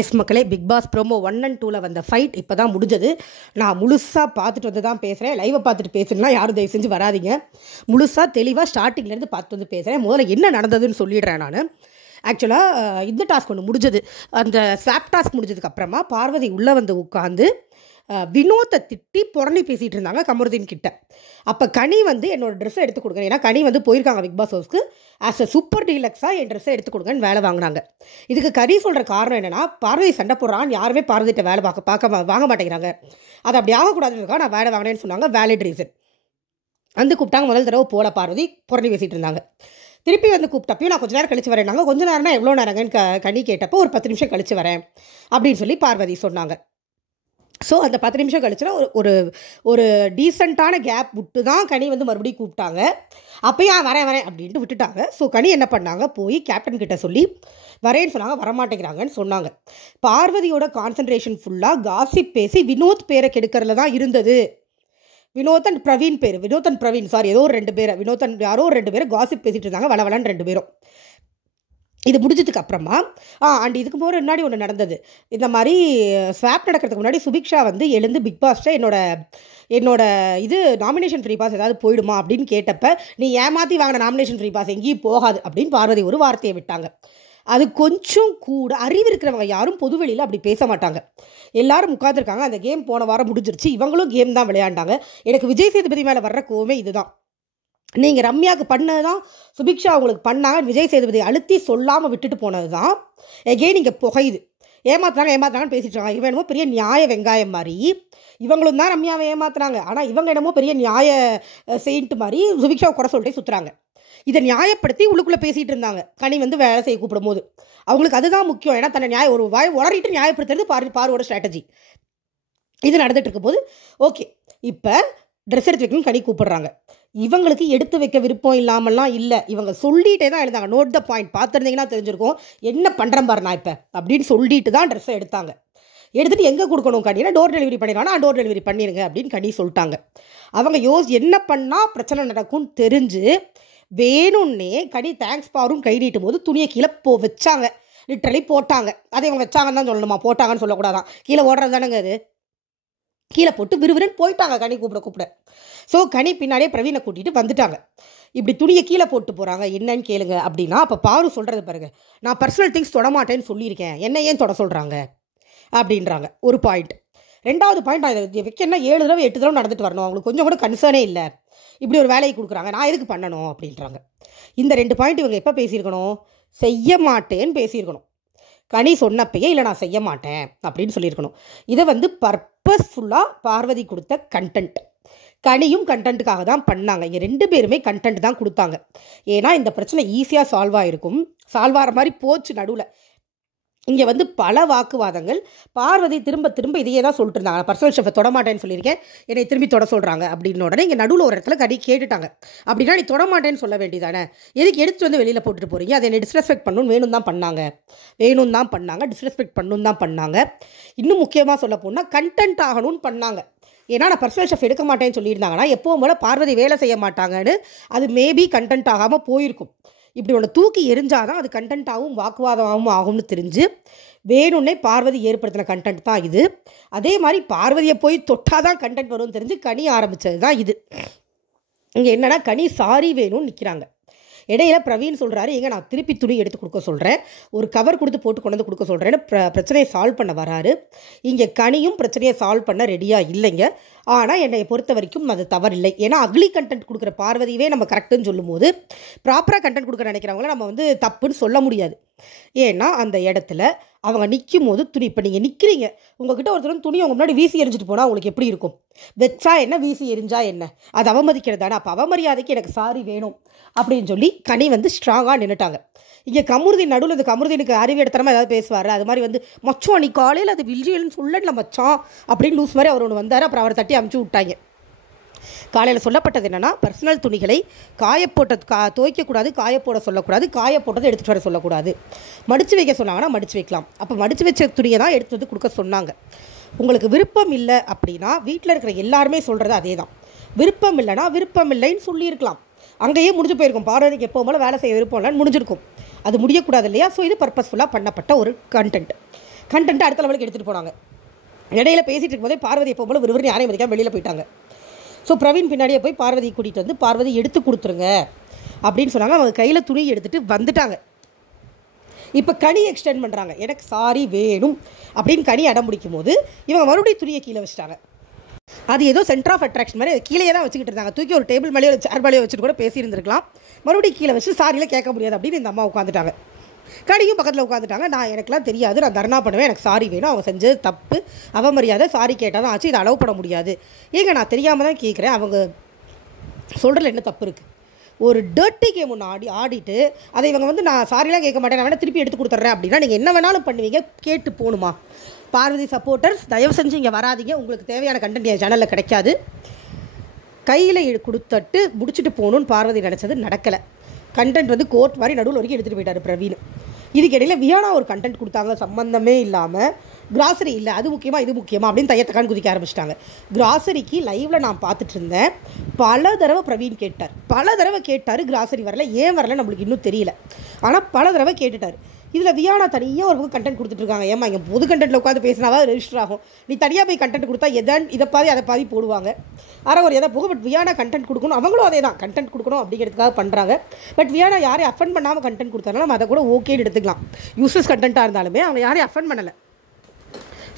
S மக்களே, big pass promo 1 and 2ல வந்த fight இப்போ தான் முடிஞ்சது. நான் முழுசாக பார்த்துட்டு வந்து தான் பேசுகிறேன். லைவை பார்த்துட்டு பேசுனா யாரும் தயவு செஞ்சு வராதிங்க. முழுசாக தெளிவாக ஸ்டார்டிங்லேருந்து பார்த்து வந்து பேசுகிறேன். முதல்ல என்ன நடந்ததுன்னு சொல்லிடுறேன். நான் ஆக்சுவலாக இந்த டாஸ்க் ஒன்று முடிஞ்சது. அந்த ஸ்வாப் டாஸ்க் முடிஞ்சதுக்கப்புறமா பார்வதி உள்ளே வந்து உட்காந்து வினோத்தை திட்டி புறணி பேசிகிட்டு இருந்தாங்க கமருதீன் கிட்ட. அப்போ கனி வந்து என்னோட ட்ரெஸ்ஸை எடுத்து கொடுங்க, ஏன்னா கனி வந்து போயிருக்காங்க பிக் பாஸ் ஹவுஸ்க்கு. ஆஸ் அ சூப்பர் டீலக்ஸாக என் ட்ரெஸ்ஸை எடுத்து கொடுங்கன்னு வேலை வாங்கினாங்க. இதுக்கு கனி சொல்கிற காரணம் என்னென்னா, பார்வதி சண்டை போடுறான்னு யாருமே பார்வதிட்ட வேலை வாங்க மாட்டேங்கிறாங்க. அது அப்படி ஆகக்கூடாதுன்றதுக்காக நான் வேலை வாங்கினேன்னு சொன்னாங்க. Valid reason. வந்து கூப்பிட்டாங்க. முதல் தடவை போல பார்வதி புறணி பேசிகிட்டு இருந்தாங்க. திருப்பி வந்து கூப்பிட்டப்பையும் நான் கொஞ்சம் நேரம் கழிச்சு வரேன்னாங்க. கொஞ்சம் நேரம்னா எவ்வளோ நேரங்கன்னு கனி கேட்டப்போ ஒரு 10 நிமிஷம் கழிச்சு வரேன் அப்படின்னு சொல்லி பார்வதி சொன்னாங்க. ஸோ அந்த 10 நிமிஷம் கழிச்சுனா ஒரு ஒரு டீசெண்டான கேப் விட்டு தான் கனி வந்து மறுபடியும் கூப்பிட்டாங்க. அப்போயும் வரேன் அப்படின்ட்டு விட்டுட்டாங்க. ஸோ கனி என்ன பண்ணாங்க, போய் கேப்டன் கிட்ட சொல்லி வரேன்னு சொன்னாங்க. வரமாட்டேங்கிறாங்கன்னு சொன்னாங்க. பார்வதியோட கான்சன்ட்ரேஷன் ஃபுல்லாக காசிப் பேசி வினோத் பேரை கெடுக்கிறதுல தான் இருந்தது. வினோத் அண்ட் பிரவீன் சாரி, ஏதோ ஒரு 2 பேரை, யாரோ ஒரு 2 பேரை காசிப் பேசிகிட்டு இருந்தாங்க. வளவலன்னு 2 பேரும். இது முடிஞ்சதுக்கு அப்புறமா அண்ட் இதுக்கு முன்னாடி ஒன்று நடந்தது. இந்த மாதிரி ஸ்வாப் நடக்கிறதுக்கு முன்னாடி சுபிக்ஷா வந்து எழுந்து பிக் பாஸ்ட்டை என்னோட இது நாமினேஷன் ஃப்ரீ பாஸ் ஏதாவது போயிடுமா அப்படின்னு கேட்டப்ப, நீ ஏமாற்றி வாங்கின நாமினேஷன் ஃப்ரீ பாஸ் எங்கேயும் போகாது அப்படின்னு பார்வதி ஒரு வார்த்தையை விட்டாங்க. அது கொஞ்சம் கூட அறிவு இருக்கிறவங்க யாரும் பொதுவெளியில் அப்படி பேச மாட்டாங்க. எல்லாரும் உட்காந்துருக்காங்க. அந்த கேம் போன வாரம் முடிஞ்சிருச்சு. இவங்களும் கேம் தான் விளையாண்டாங்க. எனக்கு விஜய் சேதுபதி மேலே வர்ற கோவமே இதுதான். நீங்கள் ரம்யாவுக்கு பண்ணது தான் சுபிக்ஷா அவங்களுக்கு பண்ணாங்க. விஜய் சேதுபதி அழுத்தி சொல்லாமல் விட்டுட்டு போனது தான் எகெயின் இங்கே புகையுது. ஏமாத்துறாங்கன்னு பேசிட்டு இருக்காங்க. இவன் என்னமோ பெரிய நியாய வெங்காயம் மாதிரி, இவங்களும் தான் ரம்யாவை ஏமாத்துறாங்க. ஆனால் இவங்க என்னமோ பெரிய நியாய செயின்ட்டு மாதிரி சுபிக்ஷாவை குறை சொல்லிட்டே சுற்றுறாங்க. இதை நியாயப்படுத்தி உள்ளுக்குள்ளே பேசிகிட்டு இருந்தாங்க. கனி வந்து வேலை செய்ய கூப்பிடும் போது அவங்களுக்கு அதுதான் முக்கியம். ஏன்னா தன்னை ஒரு வாய் உளறிட்டு நியாயப்படுத்துறது பார்வோட ஸ்ட்ராட்டஜி. இது நடந்துட்டு இருக்கும் போது ஓகே, இப்போ ட்ரெஸ் எடுத்து வைக்கணும்னு கனி கூப்பிடுறாங்க. இவங்களுக்கு எடுத்து வைக்க விருப்பம் இல்லாமல்லாம் இல்லை, இவங்க சொல்லிகிட்டே தான் எழுதாங்க. Note the point. பார்த்துருந்தீங்கன்னா தெரிஞ்சிருக்கும் என்ன பண்ணுறேன் பாரு நான் இப்போ அப்படின்னு சொல்லிட்டு தான் ட்ரெஸ்ஸை எடுத்தாங்க. எடுத்துகிட்டு எங்கே கொடுக்கணும் Kanina, door delivery பண்ணிடுவானா, door delivery பண்ணிடுங்க அப்படின்னு கனி சொல்லிட்டாங்க. அவங்க என்ன பண்ணால் பிரச்சனை நடக்கும்னு தெரிஞ்சு வேணும்னே கனி தேங்க்ஸ் பாரும் கை நீட்டும் போது துணியை கீழே வச்சாங்க. லிட்டரலி போட்டாங்க. அதை இவங்க வச்சாங்கன்னு தான் சொல்லணுமா, போட்டாங்கன்னு சொல்லக்கூடாதான். கீழே ஓடுறது தானேங்க அது. கீழே போட்டு விறுவிறுன்னு போயிட்டாங்க கனி கூப்பிட. ஸோ கனி பின்னாடியே பிரவீனை கூட்டிகிட்டு வந்துட்டாங்க. இப்படி துணியை கீழே போட்டு போகிறாங்க, என்னன்னு கேளுங்க அப்படின்னா, அப்போ பாரு சொல்கிறது பாருங்க, நான் பர்சனல் திங்ஸ் தொடமாட்டேன்னு சொல்லியிருக்கேன், என்ன ஏன் தொட சொல்கிறாங்க அப்படின்றாங்க. ஒரு பாயிண்ட். 2வது பாயிண்ட், நான் இதை வைக்கணும்னா 7 தடவை 8 தடவை நடந்துட்டு வரணும், அவங்களுக்கு கொஞ்சம் கூட கன்சர்னே இல்லை, இப்படி ஒரு வேலையை கொடுக்குறாங்க, நான் எதுக்கு பண்ணணும் அப்படின்றாங்க. இந்த 2 பாயிண்ட் இவங்க எப்போ பேசியிருக்கணும், செய்ய மாட்டேன்னு பேசியிருக்கணும். கனி சொன்னப்பையே இல்லை நான் செய்ய மாட்டேன் அப்படின்னு சொல்லியிருக்கணும். இதை வந்து பர்பஸ்ஃபுல்லாக பார்வதி கொடுத்த கண்டென்ட். கனியும் கண்டென்ட்டுக்காக தான் பண்ணாங்க. இங்கே 2 பேருமே கண்டென்ட் தான் கொடுத்தாங்க. ஏன்னா இந்த பிரச்சனை ஈஸியாக சால்வ் ஆகிற மாதிரி போச்சு. நடுவில் இங்கே வந்து பல வாக்குவாதங்கள். பார்வதி திரும்ப இதையே தான் சொல்லிட்டு இருந்தாங்க, நான் பர்சனல் ஷெஃபை தொடமாட்டேன்னு சொல்லியிருக்கேன், என்னை திரும்பி தொட சொல்கிறாங்க அப்படின்னு. உடனே இங்கே நடுவில் ஒரு இடத்துல கனி கேட்டுட்டாங்க, அப்படின்னா நீ தொடமாட்டேன்னு சொல்ல வேண்டியதானே, எதுக்கு எடுத்துட்டு வந்து வெளியில் போட்டுட்டு போகிறீங்க, அதை என்னை டிஸ்ரெஸ்பெக்ட் பண்ணணும்னு வேணும் தான் பண்ணாங்க, டிஸ்ரெஸ்பெக்ட் பண்ணணும் தான் பண்ணாங்க. இன்னும் முக்கியமாக சொல்ல போனால் கண்டென்ட் ஆகணும்னு பண்ணாங்க. ஏன்னா நான் பர்சனல் ஷெஃப் எடுக்க மாட்டேன்னு சொல்லியிருந்தாங்கன்னா எப்போவும் போல் பார்வதி வேலை செய்ய மாட்டாங்கன்னு அது மேபி கண்டென்ட் ஆகாமல் போயிருக்கும். இப்படி ஒன்று தூக்கி எரிஞ்சாதான் அது கண்டென்ட்டாகவும் வாக்குவாதமாகவும் ஆகும்னு தெரிஞ்சு வேணும்னே பார்வதி ஏற்படுத்தின கண்டென்ட் தான் இது. அதே மாதிரி பார்வதியை போய் தொட்டாதான் கண்டென்ட் வரும்னு தெரிஞ்சு கனி ஆரம்பித்தது தான் இது. இங்கே என்னென்னா கனி சாரி வேணும்னு நிற்கிறாங்க. இடையில பிரவீன் சொல்கிறாரு, எங்க நான் திருப்பி துணி எடுத்து கொடுக்க சொல்கிறேன், ஒரு கவர் கொடுத்து போட்டு கொண்டு வந்து கொடுக்க சொல்கிறேன்னு பிரச்சனையை சால்வ் பண்ண வராரு. இங்கே கனியும் பிரச்சனையை சால்வ் பண்ண ரெடியாக இல்லைங்க. ஆனால் என்னை பொறுத்த வரைக்கும் அது தவறில்லை. ஏன்னா அக்லி கண்டென்ட் கொடுக்குற பார்வதியவே நம்ம கரெக்டுன்னு சொல்லும் போது ப்ராப்பராக கண்டென்ட் கொடுக்க நினைக்கிறவங்கள நம்ம வந்து தப்புன்னு சொல்ல முடியாது. ஏன்னா அந்த இடத்துல அவங்க நிற்கும் போது துணி, இப்போ நீங்கள் நிற்கிறீங்க, உங்ககிட்ட ஒருத்தர் துணி உங்கள் முன்னாடி வீசி எரிஞ்சிட்டு போனால் உங்களுக்கு எப்படி இருக்கும்? வச்சா என்ன, வீசி எரிஞ்சா என்ன, அது அவமதிக்கிறது தானே. அப்போ அவமரியாதைக்கு எனக்கு சாரி வேணும் அப்படின்னு சொல்லி கனி வந்து ஸ்ட்ராங்காக நின்றுட்டாங்க. இங்கே கமருதீன் நடுவில், இந்த கமருதீனுக்கு அறிவு இடத்தரமாக ஏதாவது பேசுவார், அது மாதிரி வந்து மச்சம் நீ காலையில் அது வில்ஜியல்னு சொல்லல மச்சான் அப்படின்னு லூஸ் மாதிரி அவர் ஒன்று வந்தார். அப்புறம் அவரை தட்டி அமுச்சு விட்டாங்க. காலையில் சொல்லப்பட்டது என்னென்னா, பர்சனல் துணிகளை துவைக்கக்கூடாது, காயப்போட சொல்லக்கூடாது, காயப்போட்டதை எடுத்துகிட்டு வர சொல்லக்கூடாது, மடித்து வைக்க சொன்னாங்கன்னா மடித்து வைக்கலாம். அப்போ மடித்து வச்ச துணியை தான் எடுத்து வந்து கொடுக்க சொன்னாங்க. உங்களுக்கு விருப்பம் இல்லை அப்படின்னா வீட்டில் இருக்கிற எல்லாருமே சொல்கிறது அதே தான். விருப்பம் இல்லைன்னா விருப்பம் இல்லைன்னு சொல்லியிருக்கலாம். அங்கேயே முடிஞ்சு போயிருக்கும். பார்வதிக்கு எப்போ போல வேலை செய்ய விருப்பம் இல்லைன்னு முடிஞ்சிருக்கும். அது முடியக்கூடாது இல்லையா? ஸோ இது பர்பஸ்ஃபுல்லாக பண்ணப்பட்ட ஒரு கண்டென்ட் அடுத்த லெவலுக்கு எடுத்துகிட்டு போனாங்க. இடையில பேசிகிட்டு இருக்கும்போதே பார்வதி எப்போ போல விறுவிறு யாரையும் மதிக்காம வெளியில் போயிட்டாங்க. ஸோ பிரவீன் பின்னாடியே போய் பார்வதியை கூட்டிகிட்டு வந்து பார்வதி எடுத்து கொடுத்துருங்க அப்படின்னு சொன்னாங்க. அவங்க கையில் துணி எடுத்துகிட்டு வந்துட்டாங்க. இப்போ கனி எக்ஸ்டெண்ட் பண்ணுறாங்க, எனக்கு சாரி வேணும் அப்படின்னு கனி அடம் பிடிக்கும் போது இவங்க மறுபடியும் துணியை கீழே வச்சுட்டாங்க. அது ஏதோ சென்டர் ஆஃப் அட்ராக்ஷன் மாதிரி கீழே தான் வச்சுக்கிட்டு இருந்தாங்க. தூக்கி ஒரு டேபிள் மேலேயோ ஒரு சேர் மேலேயோ வச்சுட்டு கூட பேசியிருந்துருக்கலாம். மறுபடியும் கீழே வச்சு சாரியில் கேட்க முடியாது அப்படின்னு இந்த அம்மா உட்காந்துட்டாங்க. கனியும் பக்கத்தில் உட்காந்துட்டாங்க. நான் எனக்குலாம் தெரியாது, நான் தர்ணா பண்ணுவேன், எனக்கு சாரி வேணும், அவங்க செஞ்சது தப்பு, அவமரியாதை, சாரி கேட்டால் தான் ஆச்சு, இதை அலோவ் பண்ண முடியாது. ஏங்க நான் தெரியாமல் தான் கேட்குறேன், அவங்க சொல்கிறதுல என்ன தப்பு இருக்குது? ஒரு டர்ட்டி கேம் ஒன்று ஆடிட்டு அதை இவங்க வந்து நான் சாரிலாம் கேட்க மாட்டேன், நான் வேணால் திருப்பி எடுத்து கொடுத்துட்றேன் அப்படின்னா நீங்கள் என்ன வேணாலும் பண்ணுவீங்க, கேட்டு போகணுமா? பார்வதி சப்போர்ட்டர்ஸ் தயவு செஞ்சு இங்கே வராதிங்க, உங்களுக்கு தேவையான கண்டென்ட் என் சேனலில் கிடைக்காது. கையில் கொடுத்துட்டு முடிச்சுட்டு போகணுன்னு பார்வதி நினச்சது நடக்கலை. கண்டென்ட் வந்து கோர்ட் மாதிரி நடுவில் வரைக்கும் எடுத்துகிட்டு போயிட்டார் பிரவீன். இதுக்கு இடையில் வியானா ஒரு கண்டென்ட் கொடுத்தாங்க, சம்மந்தமே இல்லாமல். கிராசரி இல்லை, அது முக்கியமாக இது முக்கியமாக அப்படின்னு தையத்தக்கான்னு குதிக்க ஆரம்பிச்சிட்டாங்க. கிராசரிக்கு லைவில் நான் பார்த்துட்டு இருந்தேன். பல தடவை பிரவீன் கேட்டார், கிராசரி வரல, ஏன் வரல நம்மளுக்கு இன்னும் தெரியல. ஆனால் பல தடவை கேட்டுட்டார். இதில் வியானா தனியாக ஒரு பக்கம் கண்டென்ட் கொடுத்துட்ருக்காங்க. ஏமா இங்கே பொது கண்டென்ட்டில் உட்காந்து பேசினாவா ரெஜிஸ்டர் ஆகும், நீ தனியாக போய் கண்டென்ட் கொடுத்தா இதை பாதி அதை பாதி போடுவாங்க. ஆனால் ஒரு எதை போக பட் வியானா கண்டென்ட் கொடுக்கணும், அவங்களும் அதே தான் கண்டென்ட் கொடுக்கணும் அப்படிங்கிறதுக்காக பண்ணுறாங்க. பட் வியானா யாரையும் அஃபெண்ட் பண்ணாமல் கண்டென்ட் கொடுத்தாலும் நம்ம அதை கூட ஓகேன்னு எடுத்துக்கலாம். யூஸ்லெஸ் கண்டென்ட்டாக இருந்தாலுமே அவங்க யாரையும் அஃபெண்ட் பண்ணலை,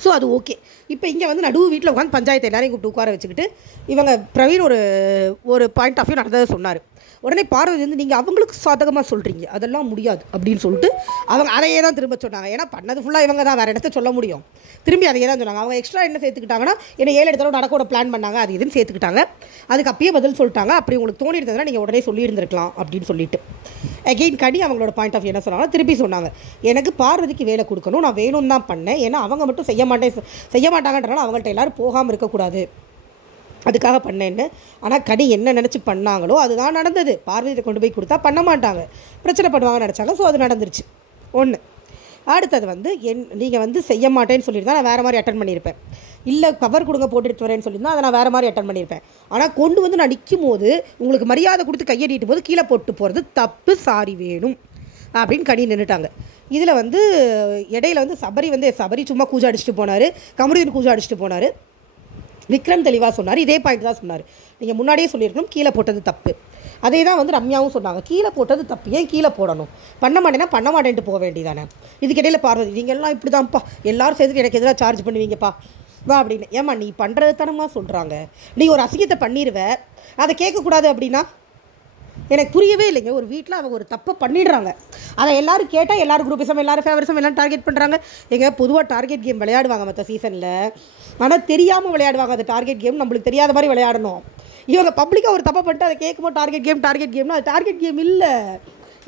ஸோ அது ஓகே. இப்போ இங்கே வந்து நடுவு வீட்டில் உட்காந்து பஞ்சாயத்து எல்லாரையும் கூப்பிட்டு உட்கார வச்சுக்கிட்டு இவங்க பிரவீன் ஒரு பாயிண்ட் ஆஃப் வியூ நடந்ததை சொன்னார். உடனே பார்வதி வந்து நீங்கள் அவங்களுக்கு சாதகமாக சொல்கிறீங்க, அதெல்லாம் முடியாது அப்படின்னு சொல்லிட்டு அவங்க அதையே தான் திரும்ப சொன்னாங்க. ஏன்னா பண்ணது ஃபுல்லாக இவங்க தான், வேறு இடத்த சொல்ல முடியும். திரும்பி அதையே தான் சொன்னாங்க. அவங்க எக்ஸ்ட்ரா என்ன சேர்த்துக்கிட்டாங்கன்னா, என்ன 7 இடத்துல நடக்க பிளான் பண்ணாங்க, அது இதுன்னு சேர்த்துக்கிட்டாங்க. அதுக்கு அப்பயே பதில் சொல்லிட்டாங்க. அப்படி உங்களுக்கு தோணி இருந்ததுன்னா நீங்கள் உடனே சொல்லியிருந்திருக்கலாம் அப்படின்னு சொல்லிட்டு அகெயின் கனி அவங்களோட பாயிண்ட் ஆஃப் வியூ என்ன சொன்னாங்கன்னா, திருப்பி சொன்னாங்க, எனக்கு பார்வதிக்கு வேலை கொடுக்கணும், நான் வேணும்னு தான் பண்ணேன். ஏன்னா அவங்க மட்டும் செய்ய மாட்டாங்கன்றனால அவங்கள்ட்ட எல்லோரும் போகாமல் இருக்கக்கூடாது, அதுக்காக பண்ணேன்னு. ஆனால் கனி என்ன நினச்சி பண்ணாங்களோ அதுதான் நடந்தது. பார்வதியை கொண்டு போய் கொடுத்தா பண்ண மாட்டாங்க, பிரச்சனை பண்ணுவாங்கன்னு நினச்சாங்க. ஸோ அது நடந்துருச்சு. ஒன்று. அடுத்தது வந்து நீங்கள் வந்து செய்ய மாட்டேன்னு சொல்லியிருந்தா நான் வேறு மாதிரி அட்டன் பண்ணியிருப்பேன். இல்லை கவர் கொடுங்க போட்டுட்டு வரேன்னு சொல்லியிருந்தா அதை நான் வேறு மாதிரி அட்டன் பண்ணியிருப்பேன். ஆனால் கொண்டு வந்து நான் நிற்கும் போது உங்களுக்கு மரியாதை கொடுத்து கையடிட்டு போது கீழே போட்டு போகிறது தப்பு, சாரி வேணும் அப்படின்னு கனி நின்றுட்டாங்க. இதில் வந்து இடையில வந்து சபரி சும்மா கூஜா அடிச்சுட்டு போனார், கமருதீன் கூஜா அடிச்சுட்டு போனார். விக்ரம் தெளிவாக சொன்னார், இதே பாயிண்ட் தான் சொன்னார், நீங்கள் முன்னாடியே சொல்லியிருக்கணும் கீழே போட்டது தப்பு. அதே தான் வந்து ரம்யாவும் சொன்னாங்க, கீழே போட்டது தப்பு, ஏன் கீழே போடணும், பண்ண மாட்டேன்ட்டு போக வேண்டியதானே. இதுக்கிடையில் பார்வதி நீங்கள் எல்லாம் இப்படி தான்ப்பா எல்லாரும் சேர்த்துட்டு எனக்கு எதிராக சார்ஜ் பண்ணுவீங்கப்பா வா அப்படின்னு. ஏம்மா நீ பண்ணுறது தானம்மா சொல்கிறாங்க, நீ ஒரு அசிங்கத்தை பண்ணிடுவ, அதை கேட்கக்கூடாது அப்படின்னா எனக்கு புரியவே இல்லைங்க. ஒரு வீட்டில் அவங்க ஒரு தப்பை பண்ணிடுறாங்க, அதை எல்லோரும் கேட்டால் எல்லோரும் குரூப்பிசம், எல்லோரும் ஃபேவரிசம், எல்லாம் டார்கெட் பண்ணுறாங்க. எங்கள் பொதுவாக டார்கெட் கேம் விளையாடுவாங்க மற்ற சீசனில், ஆனால் தெரியாமல் விளையாடுவாங்க. அந்த டார்கெட் கேம் நம்மளுக்கு தெரியாத மாதிரி விளையாடணும். இவங்க பப்ளிக்காக ஒரு தப்பை பண்ணிட்டு அதை கேட்கும்போது டார்கெட் கேம்னா அது டார்கெட் கேம் இல்லை.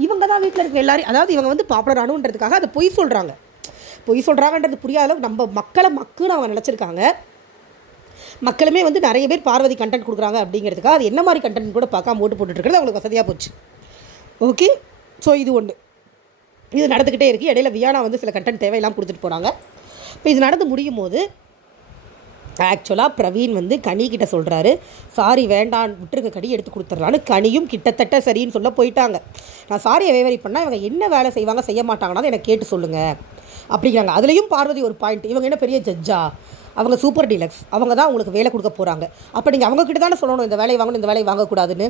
இவங்க தான் வீட்டில் இருக்க எல்லாரும், அதாவது இவங்க வந்து பாப்புலர் ஆகணுன்றதுக்காக அதை பொய் சொல்கிறாங்கன்றது புரியாத அளவுக்கு நம்ம மக்குன்னு அவங்க நினச்சிருக்காங்க. மக்களுமே வந்து நிறைய பேர் பார்வதி கண்டென்ட் கொடுக்குறாங்க அப்படிங்கிறதுக்காக அது என்ன மாதிரி கண்டென்ட் கூட பார்க்காம ஓட்டு போட்டுருக்கிறது அவங்களுக்கு வசதியாக போச்சு. ஓகே, ஸோ இது ஒன்று, இது நடந்துக்கிட்டே இருக்குது. இடையில வியானா வந்து சில கண்டென்ட் தேவையெல்லாம் கொடுத்துட்டு போகிறாங்க. இப்போ இது நடந்து முடியும் போது ஆக்சுவலாக பிரவீன் வந்து கனிக்கிட்ட சொல்கிறாரு, சாரி வேண்டாம் விட்டுருக்க, கனி எடுத்து கொடுத்துட்றான்னு. கனியும் கிட்டத்தட்ட சரின்னு சொல்ல போயிட்டாங்க. நான் சாரியை வேவரி பண்ணால் இவங்க என்ன வேலை செய்வாங்க செய்ய மாட்டாங்கன்னா எனக்கு கேட்டு சொல்லுங்கள் அப்படிங்கிறாங்க. அதுலேயும் பார்வதி ஒரு பாயிண்ட், இவங்க என்ன பெரிய ஜட்ஜா, அவங்க சூப்பர் டீலக்ஸ், அவங்க தான் உங்களுக்கு வேலை கொடுக்க போகிறாங்க, அப்போ நீங்கள் அவங்கக்கிட்ட தானே சொல்லணும் இந்த வேலையை வாங்கணும் இந்த வேலையை வாங்கக்கூடாதுன்னு.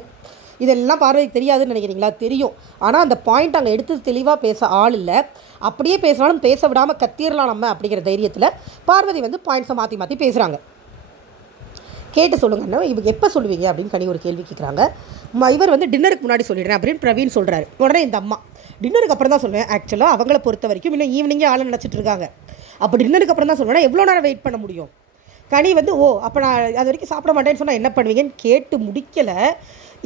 இதெல்லாம் பார்வதிக்கு தெரியாதுன்னு நினைக்கிறீங்களா? தெரியும். ஆனால் அந்த பாயிண்ட் அங்கே எடுத்து தெளிவாக பேச ஆள் இல்லை. அப்படியே பேசினாலும் பேச விடாமல் கத்திரலாம் நம்ம அப்படிங்கிற தைரியத்தில் பார்வதி வந்து பாயிண்ட்ஸை மாற்றி பேசுகிறாங்க. கேட்டு சொல்லுங்கன்னா இவங்க எப்போ சொல்லுவீங்க அப்படின்னு கனி ஒரு கேள்வி கேட்குறாங்க. இவர் வந்து டின்னருக்கு முன்னாடி சொல்லிடுறேன் அப்படின்னு பிரவீன் சொல்கிறாரு. உடனே இந்த அம்மா டின்னருக்கு அப்புறம் தான் சொல்லுவேன். ஆக்சுவலாக அவங்கள பொறுத்த வரைக்கும் இன்னும் ஈவினிங்கே ஆளை நினச்சிட்டு இருக்காங்க. அப்போ டின்னருக்கு அப்புறம் தான் சொல்லுவேன்னா எவ்வளோ நேரம் வெயிட் பண்ண முடியும்? கனி வந்து அப்போ நான் அது வரைக்கும் சாப்பிட மாட்டேன்னு சொன்னால் என்ன பண்ணுவீங்கன்னு கேட்டு முடிக்கலை.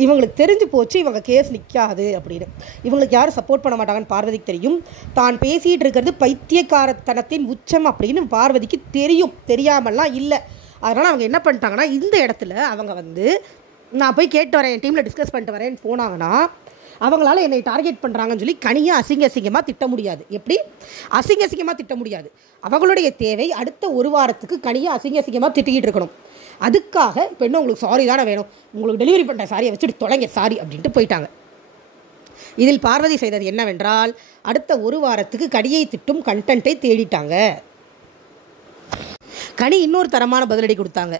இவங்களுக்கு தெரிஞ்சு போச்சு இவங்க கேஸ் நிற்காது அப்படின்னு. இவங்களுக்கு யாரும் சப்போர்ட் பண்ண மாட்டாங்கன்னு பார்வதிக்கு தெரியும். தான் பேசிகிட்டு இருக்கிறது பைத்தியக்காரத்தனத்தின் உச்சம் அப்படின்னு பார்வதிக்கு தெரியும், தெரியாமல்லாம் இல்லை. அதனால் அவங்க என்ன பண்ணிட்டாங்கன்னா இந்த இடத்துல அவங்க வந்து நான் போய் கேட்டு வரேன், என் டீமில் டிஸ்கஸ் பண்ணிட்டு வரேன்னு போனாங்கன்னா அவங்களால என்னை டார்கெட் பண்ணுறாங்கன்னு சொல்லி கனியை அசிங்கமாக திட்ட முடியாது. எப்படி அசிங்கமாக திட்ட முடியாது? அவங்களுடைய தேவை அடுத்த ஒரு வாரத்துக்கு கனியை அசிங்கமாக திட்டிக்கிட்டு இருக்கணும். அதுக்காக இப்போ என்ன உங்களுக்கு சாரி தானே வேணும், உங்களுக்கு டெலிவரி பண்ணுற சாரியை வச்சுட்டு தொலைங்க சாரி அப்படின்ட்டு போயிட்டாங்க. இதில் பார்வதி செய்தது என்னவென்றால் அடுத்த ஒரு வாரத்துக்கு கனியை திட்டும் கண்டென்ட்டை தேடிட்டாங்க. கனி இன்னொரு தரமான பதிலடி கொடுத்தாங்க.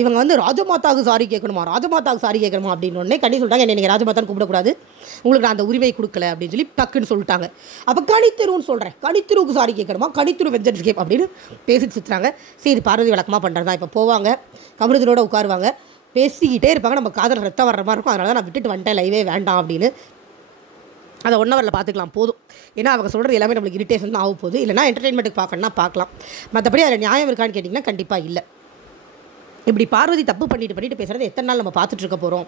இவங்க வந்து ராஜமாதாவுக்கு சாரி கேட்கணுமா அப்படின்னு உடனே கனி சொல்லிட்டாங்க, என்ன நீங்கள் ராஜமாதான்னு கூப்பிடக்கூடாது, உங்களுக்கு நான் அந்த உரிமை கொடுக்கல அப்படின்னு சொல்லி டக்குன்னு சொல்லிட்டாங்க. அப்போ கனித்திருன்னு சொல்கிறேன், கனித்திருவுக்கு சாரி கேட்கணுமா, கனித்திரு வெஞ்சன்ஸ் கேப் அப்படின்னு பேசிட்டு சுற்றுறாங்க. சரி, இது பார்வதி வழக்கமாக பண்ணுறது தான். இப்போ போவாங்க, கமருதனோட உட்காருவாங்க, பேசிக்கிட்டே இருப்பாங்க. நம்ம காதல் ரத்தம் வர்ற மாதிரி இருக்கும். அதனால தான் நான் விட்டுட்டு வந்துட்டேன், லைவே வேண்டாம் அப்படின்னு. அதை 1 ஹவரில் பார்த்துக்கலாம் போதும். ஏன்னா அவங்க சொல்கிறது எல்லாமே நம்மளுக்கு இரிட்டேஷன் தான் ஆக போகுது. இல்லைனா என்டர்டெயின்மெண்ட்டுக்கு பார்க்கணுன்னா பார்க்கலாம். மற்றபடி அதில் நியாயம் இருக்கான்னு கேட்டிங்கன்னா கண்டிப்பாக இல்லை. இப்படி பார்வதி தப்பு பண்ணிட்டு பேசுகிறது எத்தனை நாள் நம்ம பார்த்துட்டு இருக்க போகிறோம்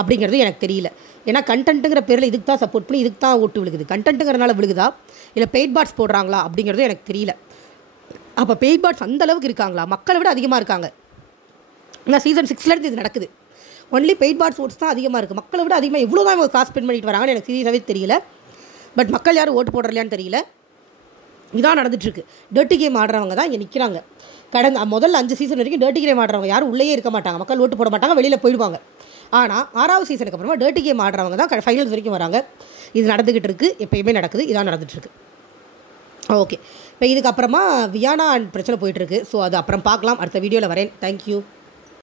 அப்படிங்கிறது எனக்கு தெரியல. ஏன்னா கண்டென்ட்டுங்கிற பேரில் இதுக்கு தான் சப்போர்ட் பண்ணி இதுக்கு தான் ஓட்டு விழுகுது. கண்டென்ட்டுங்கிறனால விழுகுதா இல்லை பெய்ட் பாட்ஸ் போடுறாங்களா அப்படிங்கிறது எனக்கு தெரியல. அப்போ பெய்ட் பாட்ஸ் அந்தளவுக்கு இருக்காங்களா? மக்களை விட அதிகமாக இருக்காங்க. ஏன்னா சீசன் 6 இது நடக்குது. ஒன்லி பெய்ட் பாட்ஸ் ஓட்ஸ் தான் அதிகமாக இருக்குது. மக்களை விட அதிகமாக எவ்வளோ தான் இவங்க காசு ஸ்பெண்ட் பண்ணிட்டு வராங்கன்னு எனக்கு சீரியஸாகவே தெரியல. பட் மக்கள் யாரும் ஓட்டு போடுறலையான்னு தெரியல. இதான் நடந்துட்டுருக்கு. டர்ட்டி கேம் ஆடுறவங்க தான் இங்கே நிற்கிறாங்க. கடந்த முதல்ல 5 சீசன் வரைக்கும் டர்ட்டி கேம் ஆடுறவங்க யாரும் உள்ளே இருக்க மாட்டாங்க, மக்கள் ஓட்டு போட மாட்டாங்க, வெளியில் போயிடுவாங்க. ஆனால் 6வது சீசனுக்கு அப்புறமா டர்ட்டி கேம் ஆடுறவங்க தான் ஃபைனல்ஸ் வரைக்கும் வராங்க. இது நடந்துக்கிட்டு இருக்குது, எப்பயுமே நடக்குது, இதான் நடந்துகிட்ருக்கு. ஓகே, இப்போ இதுக்கப்புறமா வியானா பிரச்சனை போயிட்டுருக்கு. ஸோ அது அப்புறம் பார்க்கலாம். அடுத்த வீடியோவில் வரேன். தேங்க்யூ.